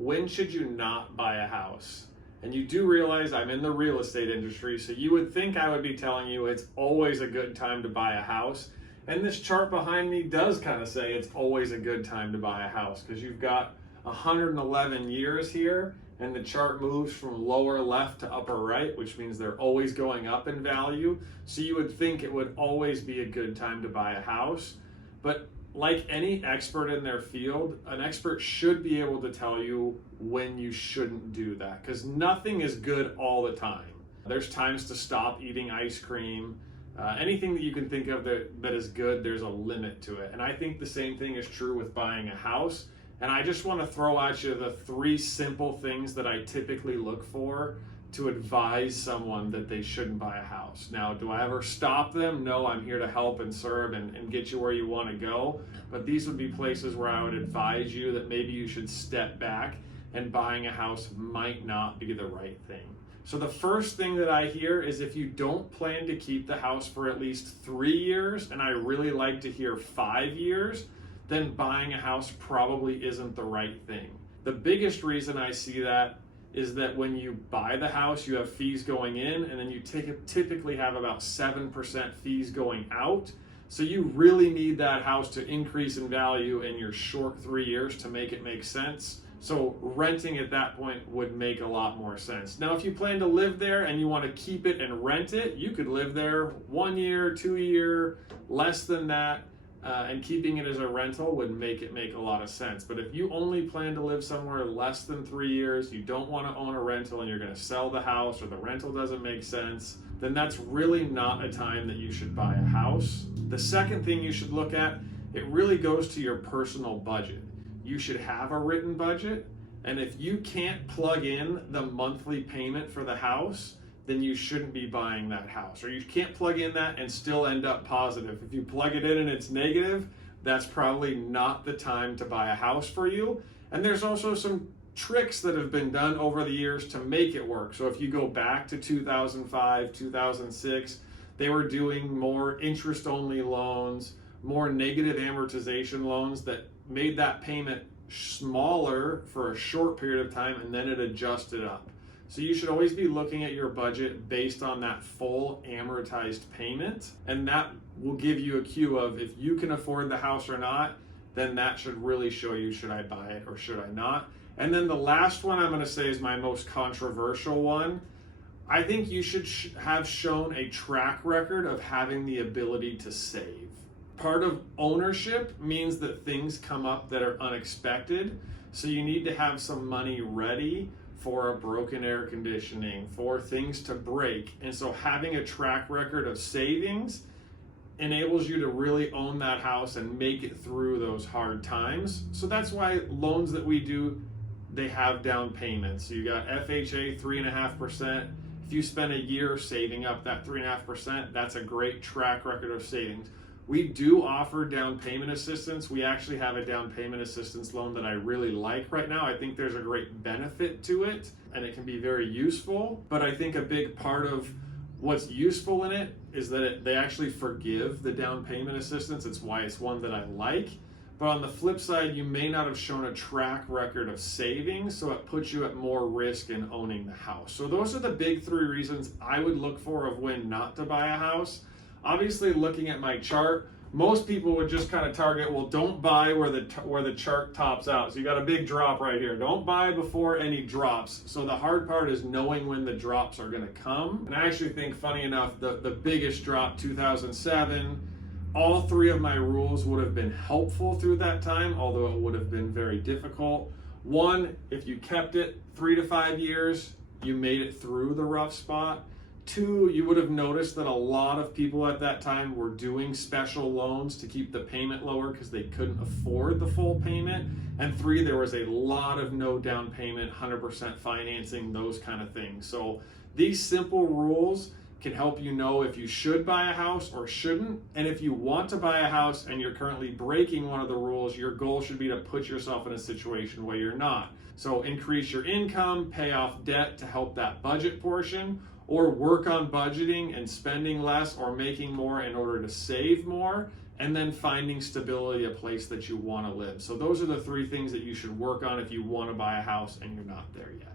when should you not buy a house? And you do realize I'm in the real estate industry, so you would think I would be telling you it's always a good time to buy a house. And this chart behind me does kind of say it's always a good time to buy a house, because you've got 111 years here, and the chart moves from lower left to upper right, which means they're always going up in value. So you would think it would always be a good time to buy a house. But like any expert in their field, an expert should be able to tell you when you shouldn't do that, because nothing is good all the time. There's times to stop eating ice cream. Anything that you can think of that is good, there's a limit to it. And I think the same thing is true with buying a house. And I just want to throw at you the 3 simple things that I typically look for to advise someone that they shouldn't buy a house. Now, do I ever stop them? No, I'm here to help and serve and get you where you want to go. But these would be places where I would advise you that maybe you should step back, and buying a house might not be the right thing. So the first thing that I hear is if you don't plan to keep the house for at least 3 years, and I really like to hear 5 years, then buying a house probably isn't the right thing. The biggest reason I see that is that when you buy the house, you have fees going in, and then you typically have about 7% fees going out. So you really need that house to increase in value in your short 3 years to make it make sense. So renting at that point would make a lot more sense. Now, if you plan to live there and you want to keep it and rent it, you could live there 1 year, 2 year, less than that. And keeping it as a rental would make it make a lot of sense. But if you only plan to live somewhere less than 3 years, you don't want to own a rental, and you're going to sell the house, or the rental doesn't make sense, then that's really not a time that you should buy a house. The second thing you should look at, it really goes to your personal budget. You should have a written budget, and if you can't plug in the monthly payment for the house, then you shouldn't be buying that house. Or you can't plug in that and still end up positive. If you plug it in and it's negative, that's probably not the time to buy a house for you. And there's also some tricks that have been done over the years to make it work. So if you go back to 2005, 2006, they were doing more interest-only loans, more negative amortization loans that made that payment smaller for a short period of time, and then it adjusted up. So you should always be looking at your budget based on that full amortized payment, and that will give you a cue of if you can afford the house or not. Then that should really show you, should I buy it or should I not? And then the last one I'm going to say is my most controversial one. I think you should have shown a track record of having the ability to save. Part of ownership means that things come up that are unexpected, so you need to have some money ready for a broken air conditioning, for things to break. And so having a track record of savings enables you to really own that house and make it through those hard times. So that's why loans that we do, they have down payments. So you got FHA 3.5%. If you spend a year saving up that 3.5%, that's a great track record of savings. We do offer down payment assistance. We actually have a down payment assistance loan that I really like right now. I think there's a great benefit to it, and it can be very useful. But I think a big part of what's useful in it is that they actually forgive the down payment assistance. It's why it's one that I like. But on the flip side, you may not have shown a track record of savings, so it puts you at more risk in owning the house. So those are the big 3 reasons I would look for of when not to buy a house. Obviously, looking at my chart, most people would just kind of target, well, don't buy where the chart tops out. So you got a big drop right here. Don't buy before any drops. So the hard part is knowing when the drops are going to come. And I actually think, funny enough, the biggest drop, 2007, all 3 of my rules would have been helpful through that time, although it would have been very difficult. 1, if you kept it 3 to 5 years, you made it through the rough spot. 2, you would have noticed that a lot of people at that time were doing special loans to keep the payment lower because they couldn't afford the full payment. And 3, there was a lot of no down payment, 100% financing, those kind of things. So these simple rules can help you know if you should buy a house or shouldn't. And if you want to buy a house and you're currently breaking one of the rules, your goal should be to put yourself in a situation where you're not. So increase your income, pay off debt to help that budget portion, or work on budgeting and spending less or making more in order to save more, and then finding stability, a place that you want to live. So those are the three things that you should work on if you want to buy a house and you're not there yet.